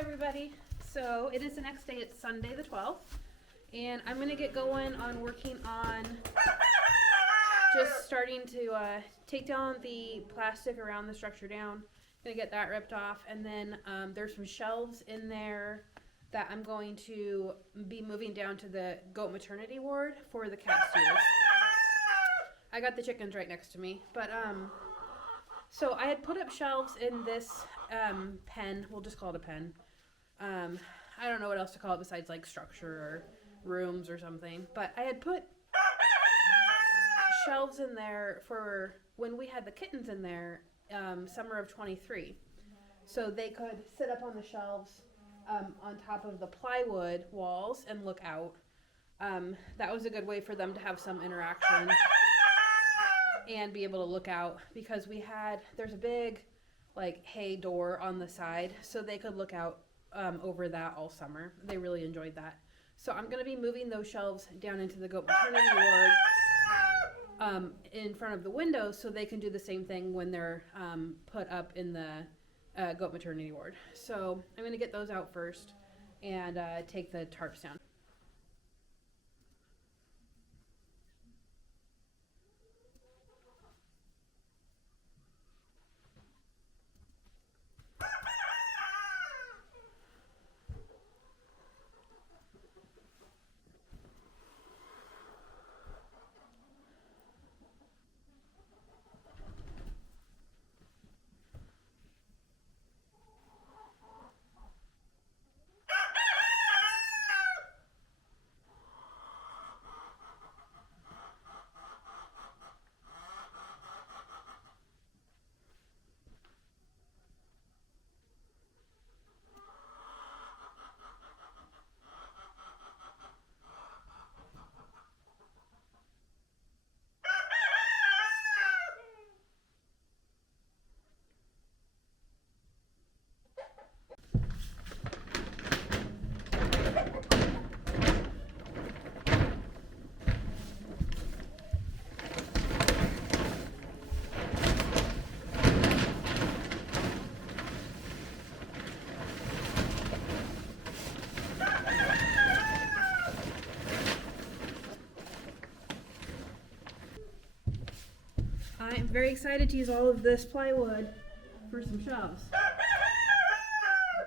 everybody. So it is the next day. It's Sunday the 12th, and I'm gonna get going on working on just starting to take down the plastic around the structure down. Gonna get that ripped off, and then there's some shelves in there that I'm going to be moving down to the goat maternity ward for the cats to use. I got the chickens right next to me, but so I had put up shelves in this pen. We'll just call it a pen. I don't know what else to call it besides like structure or rooms or something. But I had put shelves in there for when we had the kittens in there, summer of 23. So they could sit up on the shelves on top of the plywood walls and look out. That was a good way for them to have some interaction and be able to look out, because there's a big like hay door on the side, so they could look out over that all summer. They really enjoyed that. So I'm going to be moving those shelves down into the goat maternity ward in front of the windows, so they can do the same thing when they're put up in the goat maternity ward. So I'm going to get those out first and take the tarps down. I'm very excited to use all of this plywood for some shelves.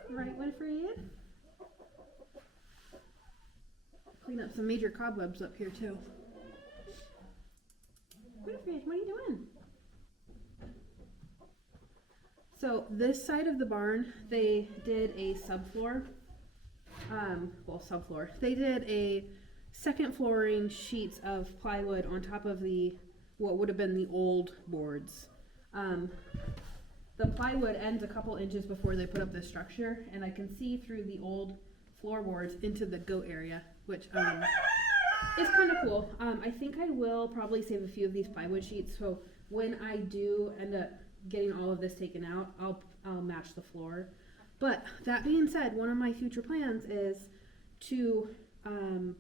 Right, Winfried? Clean up some major cobwebs up here too. Winfried, what are you doing? So this side of the barn, they did a subfloor. Subfloor. They did a second flooring sheets of plywood on top of what would have been the old boards. The plywood ends a couple inches before they put up this structure, and I can see through the old floorboards into the goat area, which is kind of cool. I think I will probably save a few of these plywood sheets, so when I do end up getting all of this taken out, I'll match the floor. But that being said, one of my future plans is to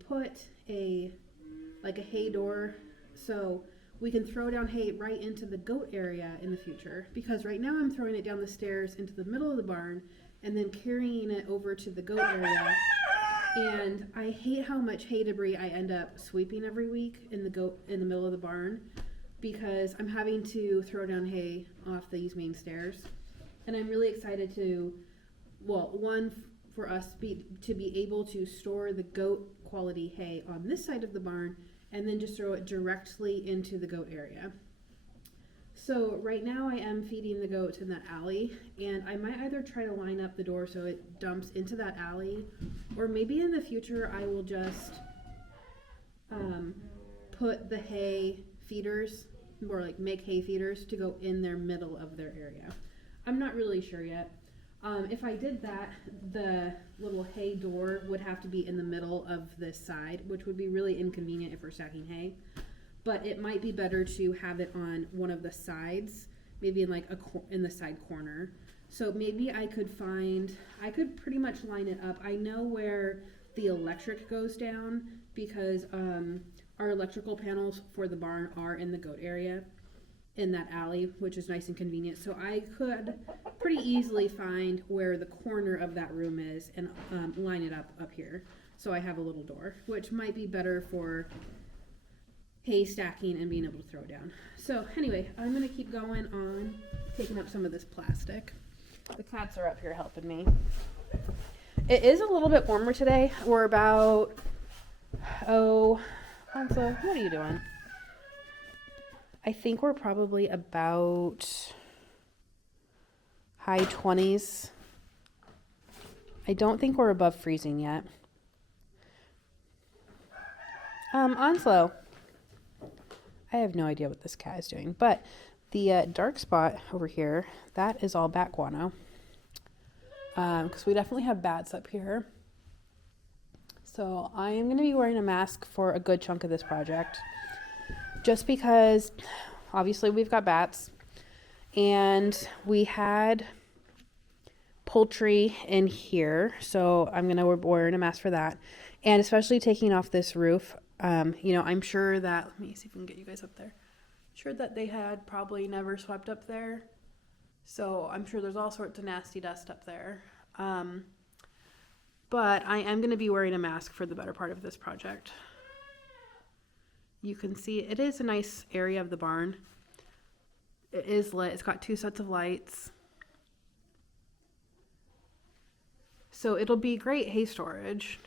put a hay door, so we can throw down hay right into the goat area in the future, because right now I'm throwing it down the stairs into the middle of the barn and then carrying it over to the goat area. And I hate how much hay debris I end up sweeping every week in the middle of the barn, because I'm having to throw down hay off these main stairs. And I'm really excited for us to be able to store the goat quality hay on this side of the barn, and then just throw it directly into the goat area. So right now I am feeding the goats in that alley, and I might either try to line up the door so it dumps into that alley, or maybe in the future I will just put the hay feeders, or like make hay feeders to go in their middle of their area. I'm not really sure yet. If I did that, the little hay door would have to be in the middle of this side, which would be really inconvenient if we're stacking hay. But it might be better to have it on one of the sides, maybe in the side corner. So maybe I could pretty much line it up. I know where the electric goes down, because our electrical panels for the barn are in the goat area. in that alley, which is nice and convenient. So I could pretty easily find where the corner of that room is and line it up here. So I have a little door, which might be better for hay stacking and being able to throw down. So anyway, I'm going to keep going on taking up some of this plastic. The cats are up here helping me. It is a little bit warmer today. We're about, Hansel, what are you doing? I think we're probably about high 20s. I don't think we're above freezing yet. Onslow. I have no idea what this cat is doing, but the dark spot over here, that is all bat guano. Because we definitely have bats up here. So I am going to be wearing a mask for a good chunk of this project. Just because obviously we've got bats and we had poultry in here. So I'm going to be wearing a mask for that. And especially taking off this roof. I'm sure that, let me see if we can get you guys up there. I'm sure that they had probably never swept up there. So I'm sure there's all sorts of nasty dust up there. But I am going to be wearing a mask for the better part of this project. You can see it is a nice area of the barn. It is lit. It's got 2 sets of lights. So it'll be great hay storage.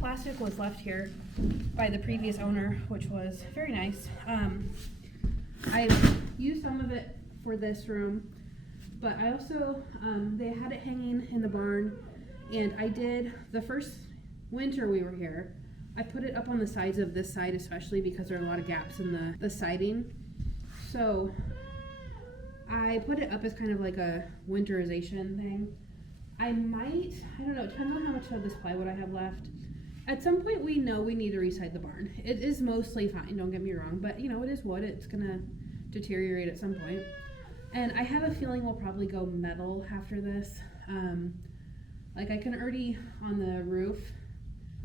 Plastic was left here by the previous owner, which was very nice. I've used some of it for this room, but I also, they had it hanging in the barn, and I did, the first winter we were here, I put it up on the sides of this side, especially because there are a lot of gaps in the siding. So I put it up as kind of like a winterization thing. I don't know, it depends on how much of this plywood I have left. At some point we know we need to reside the barn. It is mostly fine, don't get me wrong, but it is wood, it's gonna deteriorate at some point. And I have a feeling we'll probably go metal after this. Like I can already, on the roof,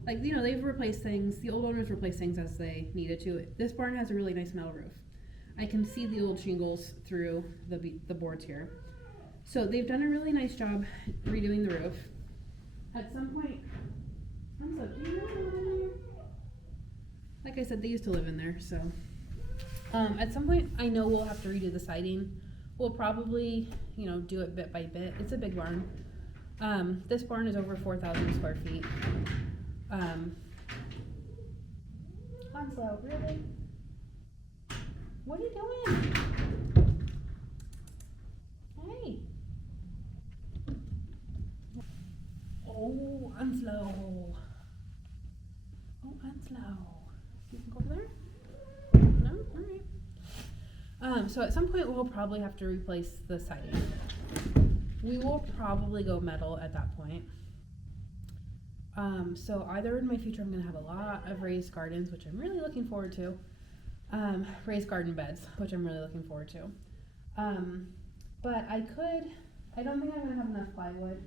they've replaced things, the old owners replaced things as they needed to. This barn has a really nice metal roof. I can see the old shingles through the boards here. So they've done a really nice job redoing the roof. At some point, like I said, they used to live in there, so. At some point, I know we'll have to redo the siding. We'll probably, do it bit by bit. It's a big barn. This barn is over 4,000 square feet. Onslow, really? What are you doing? Hey. Oh, Onslow. Oh, Onslow. You can go over there? No? Alright. So at some point we'll probably have to replace the siding. We will probably go metal at that point. So either in my future I'm gonna have a lot of raised gardens, which I'm really looking forward to. Raised garden beds, which I'm really looking forward to. But I don't think I'm gonna have enough plywood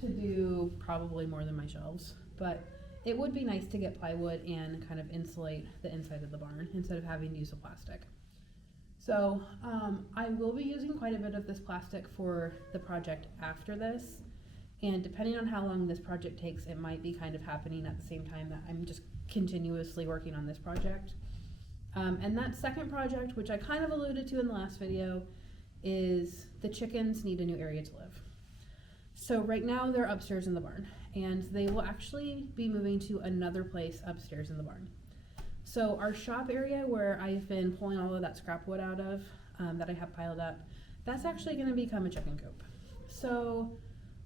to do probably more than my shelves, but it would be nice to get plywood and kind of insulate the inside of the barn instead of having to use the plastic. So I will be using quite a bit of this plastic for the project after this, and depending on how long this project takes, it might be kind of happening at the same time that I'm just continuously working on this project. And that second project, which I kind of alluded to in the last video, is the chickens need a new area to live. So right now they're upstairs in the barn, and they will actually be moving to another place upstairs in the barn. So our shop area where I've been pulling all of that scrap wood out of, that I have piled up, that's actually going to become a chicken coop. So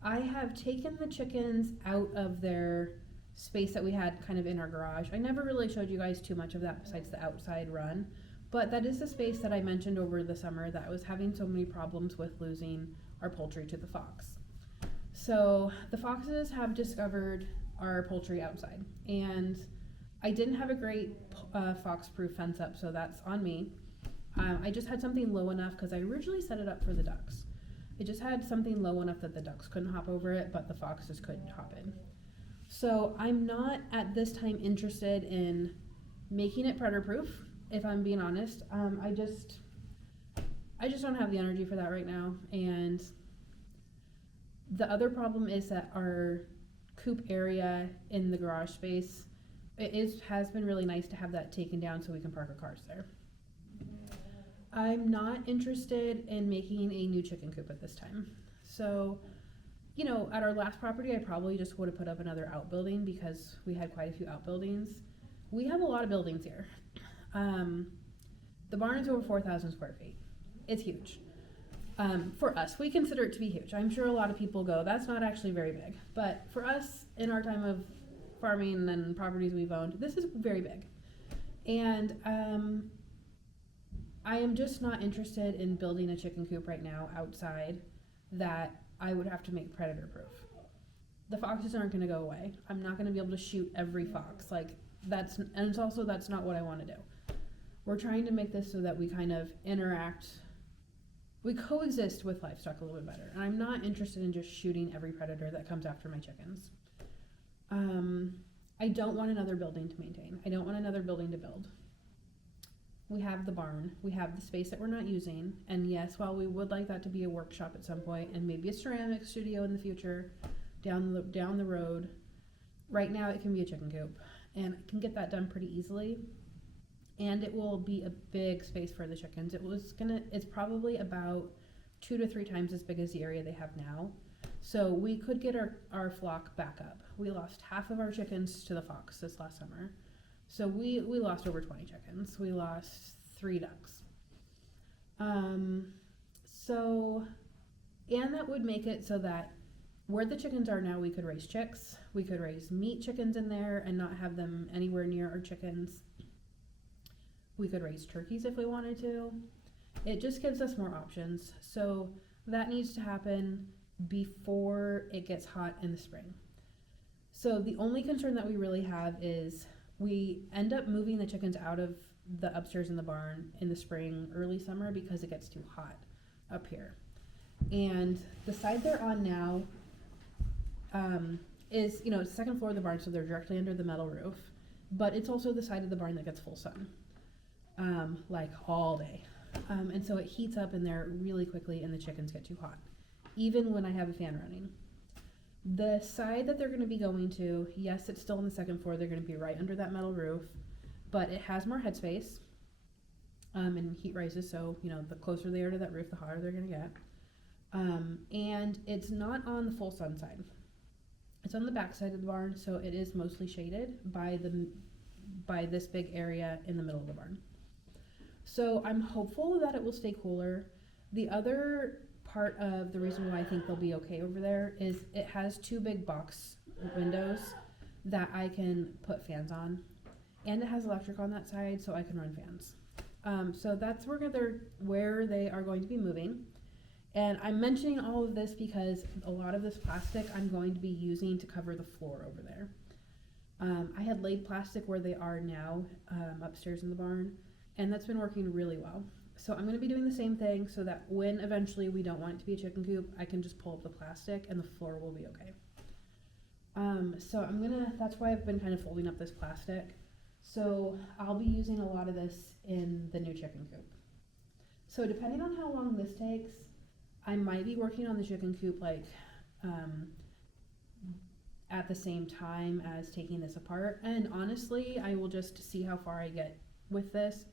I have taken the chickens out of their space that we had kind of in our garage. I never really showed you guys too much of that besides the outside run, but that is the space that I mentioned over the summer that I was having so many problems with losing our poultry to the fox. So the foxes have discovered our poultry outside, and I didn't have a great fox-proof fence up, so that's on me. I just had something low enough because I originally set it up for the ducks. It just had something low enough that the ducks couldn't hop over it, but the foxes couldn't hop in. So I'm not at this time interested in making it predator-proof, if I'm being honest. I just don't have the energy for that right now. And the other problem is that our coop area in the garage space, has been really nice to have that taken down so we can park our cars there. I'm not interested in making a new chicken coop at this time. So, you know, at our last property, I probably just would have put up another outbuilding because we had quite a few outbuildings. We have a lot of buildings here. The barn is over 4,000 square feet. It's huge. For us, we consider it to be huge. I'm sure a lot of people go, that's not actually very big. But for us, in our time of farming and properties we've owned, this is very big. And I am just not interested in building a chicken coop right now outside that I would have to make predator proof. The foxes aren't going to go away. I'm not going to be able to shoot every fox. That's not what I want to do. We're trying to make this so that we kind of we coexist with livestock a little bit better. And I'm not interested in just shooting every predator that comes after my chickens. I don't want another building to maintain. I don't want another building to build. We have the barn, we have the space that we're not using, and yes, while we would like that to be a workshop at some point and maybe a ceramic studio in the future down the road, right now it can be a chicken coop, and I can get that done pretty easily, and it will be a big space for the chickens. It's probably about 2 to 3 times as big as the area they have now, so we could get our flock back up. We lost half of our chickens to the fox this last summer. So we lost over 20 chickens. We lost 3 ducks. And that would make it so that where the chickens are now, we could raise chicks. We could raise meat chickens in there and not have them anywhere near our chickens. We could raise turkeys if we wanted to. It just gives us more options. So that needs to happen before it gets hot in the spring. So the only concern that we really have is we end up moving the chickens out of the upstairs in the barn in the spring, early summer, because it gets too hot up here. And the side they're on now is, it's the second floor of the barn, so they're directly under the metal roof. But it's also the side of the barn that gets full sun, all day. And so it heats up in there really quickly and the chickens get too hot, even when I have a fan running. The side that they're going to be going to, yes, it's still on the second floor. They're going to be right under that metal roof, but it has more headspace, and heat rises. So, the closer they are to that roof, the hotter they're going to get. And it's not on the full sun side. It's on the back side of the barn, so it is mostly shaded by this big area in the middle of the barn. So I'm hopeful that it will stay cooler. The other part of the reason why I think they'll be okay over there is it has 2 big box windows that I can put fans on, and it has electric on that side, so I can run fans. So that's where they are going to be moving. And I'm mentioning all of this because a lot of this plastic I'm going to be using to cover the floor over there. I had laid plastic where they are now, upstairs in the barn, and that's been working really well. So I'm going to be doing the same thing so that when eventually we don't want it to be a chicken coop, I can just pull up the plastic and the floor will be okay. So that's why I've been kind of folding up this plastic. So I'll be using a lot of this in the new chicken coop. So depending on how long this takes, I might be working on the chicken coop at the same time as taking this apart. And honestly, I will just see how far I get with this.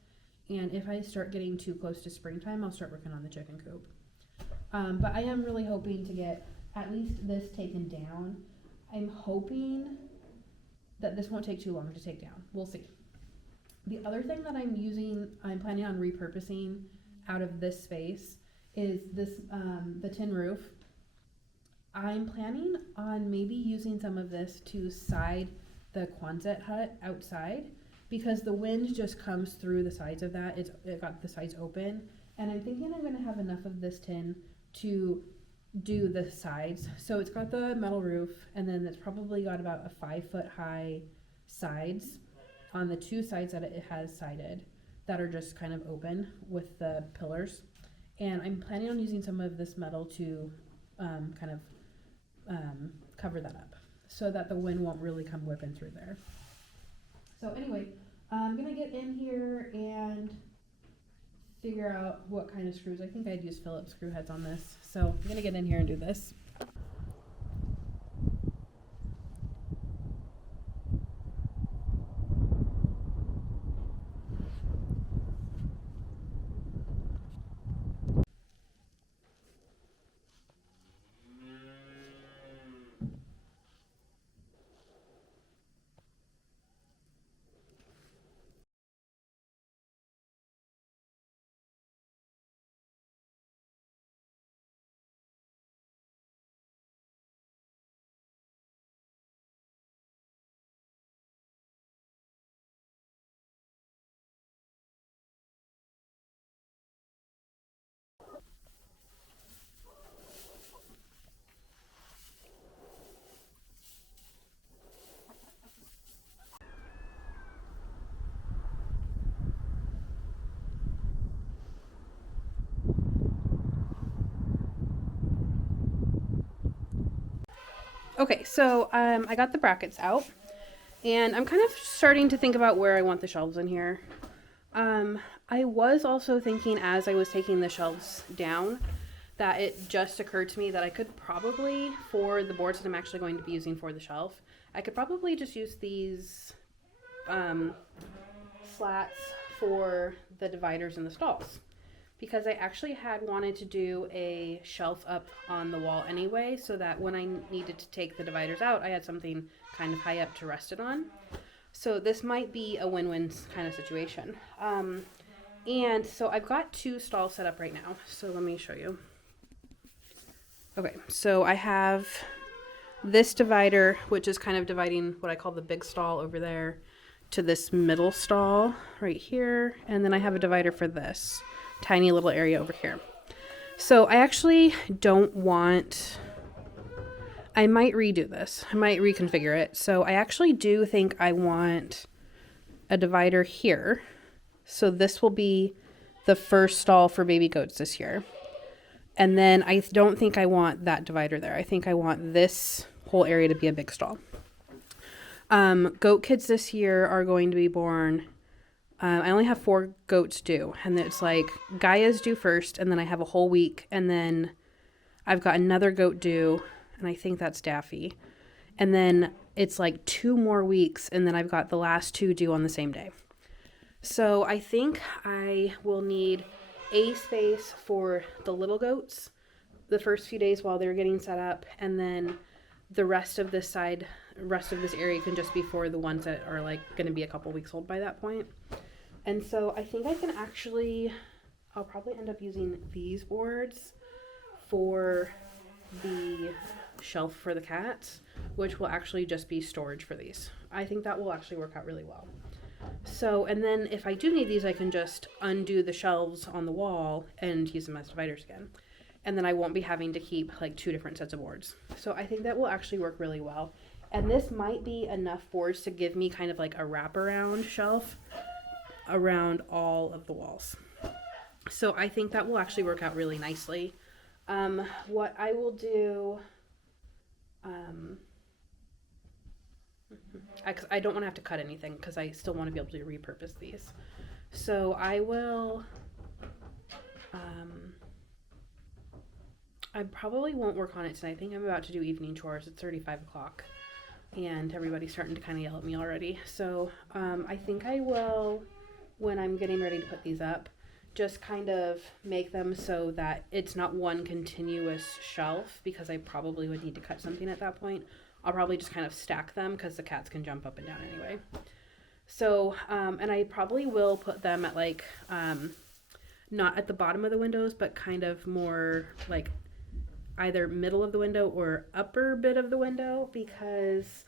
And if I start getting too close to springtime, I'll start working on the chicken coop. But I am really hoping to get at least this taken down. I'm hoping that this won't take too long to take down. We'll see. The other thing that I'm planning on repurposing out of this space is the tin roof. I'm planning on maybe using some of this to side the Quonset hut outside, because the wind just comes through the sides of that. It got the sides open, and I'm thinking I'm going to have enough of this tin to do the sides. So it's got the metal roof, and then it's probably got about a 5-foot high sides on the two sides that it has sided that are just kind of open with the pillars. And I'm planning on using some of this metal to cover that up so that the wind won't really come whipping through there. So anyway, I'm gonna get in here and figure out what kind of screws. I think I'd use Phillips screw heads on this. So I'm gonna get in here and do this. Okay, so I got the brackets out, and I'm kind of starting to think about where I want the shelves in here. I was also thinking as I was taking the shelves down that it just occurred to me that I could probably, for the boards that I'm actually going to be using for the shelf, I could probably just use these slats for the dividers in the stalls, because I actually had wanted to do a shelf up on the wall anyway, so that when I needed to take the dividers out, I had something kind of high up to rest it on. So this might be a win-win kind of situation. And so I've got 2 stalls set up right now. So let me show you. Okay, so I have this divider, which is kind of dividing what I call the big stall over there to this middle stall right here. And then I have a divider for this tiny little area over here. So I actually don't want, I might redo this. I might reconfigure it. So I actually do think I want a divider here. So this will be the first stall for baby goats this year. And then I don't think I want that divider there. I think I want this whole area to be a big stall. Goat kids this year are going to be born. I only have 4 goats due, and it's like Gaia's due first, and then I have a whole week, and then I've got another goat due, and I think that's Daffy. And then it's like 2 more weeks, and then I've got the last 2 due on the same day. So I think I will need a space for the little goats the first few days while they're getting set up, and then the rest of this area can just be for the ones that are like going to be a couple weeks old by that point. And so I think I'll probably end up using these boards for the shelf for the cats, which will actually just be storage for these. I think that will actually work out really well. So, and then if I do need these, I can just undo the shelves on the wall and use them as dividers again. And then I won't be having to keep like 2 different sets of boards. So I think that will actually work really well. And this might be enough boards to give me kind of like a wraparound shelf around all of the walls. So I think that will actually work out really nicely. What I will do, I don't want to have to cut anything because I still want to be able to repurpose these. So I will, I probably won't work on it tonight. I think I'm about to do evening chores. It's 35 o'clock and everybody's starting to kind of yell at me already. So I think I will, when I'm getting ready to put these up, just kind of make them so that it's not one continuous shelf, because I probably would need to cut something at that point. I'll probably just kind of stack them because the cats can jump up and down anyway. So, and I probably will put them at like, not at the bottom of the windows, but kind of more like either middle of the window or upper bit of the window, because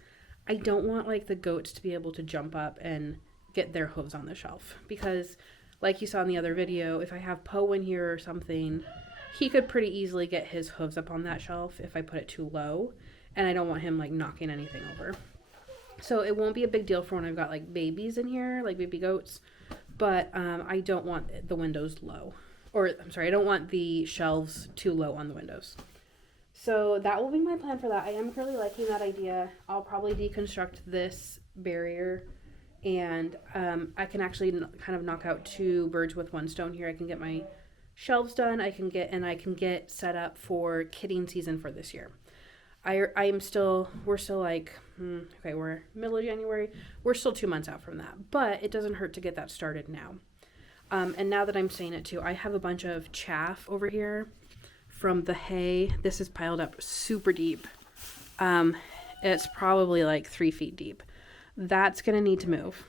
I don't want like the goats to be able to jump up and get their hooves on the shelf, because like you saw in the other video, if I have Poe in here or something, he could pretty easily get his hooves up on that shelf if I put it too low, and I don't want him like knocking anything over. So it won't be a big deal for when I've got like babies in here, like baby goats, but I don't want the windows low, or I'm sorry, I don't want the shelves too low on the windows. So that will be my plan for that. I am really liking that idea. I'll probably deconstruct this barrier, and I can actually kind of knock out 2 birds with 1 stone here. I can get my shelves done. I can get set up for kidding season for this year. we're still like, okay, we're middle of January. We're still 2 months out from that, but it doesn't hurt to get that started now. And now that I'm saying it too, I have a bunch of chaff over here from the hay. This is piled up super deep. It's probably like 3 feet deep. That's going to need to move,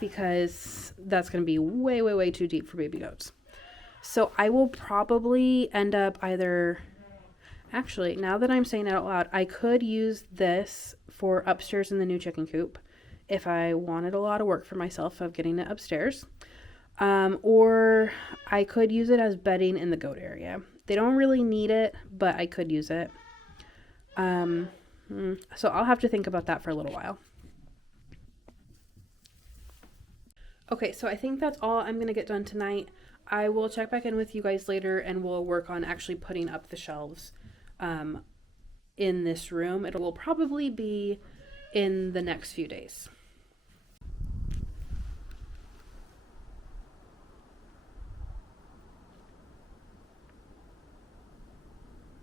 because that's going to be way, way, way too deep for baby goats. So I will probably end up actually, now that I'm saying it out loud, I could use this for upstairs in the new chicken coop if I wanted a lot of work for myself of getting it upstairs. Or I could use it as bedding in the goat area. They don't really need it, but I could use it. So I'll have to think about that for a little while. Okay, so I think that's all I'm going to get done tonight. I will check back in with you guys later, and we'll work on actually putting up the shelves in this room. It will probably be in the next few days.